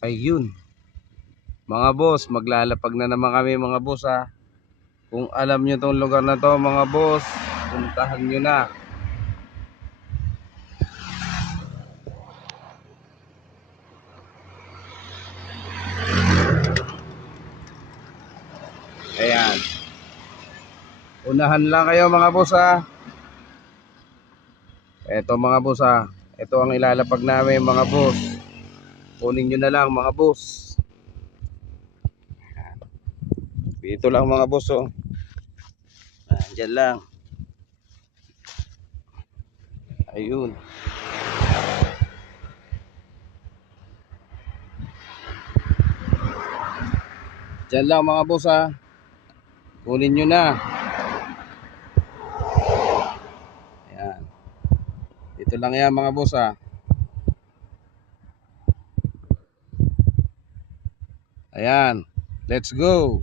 Ayun, mga boss, maglalapag na naman kami mga boss ha. Kung alam nyo tong lugar na to mga boss, puntahan nyo na. Ayan, unahan lang kayo mga boss ha. Eto mga boss ha, ito ang ilalapag namin mga boss. Kunin nyo na lang mga boss. Dito lang mga boss oh. Diyan lang. Ayun. Diyan lang mga boss ha. Kunin nyo na. Ayan. Dito lang yan mga boss ha. Ayan. Let's go.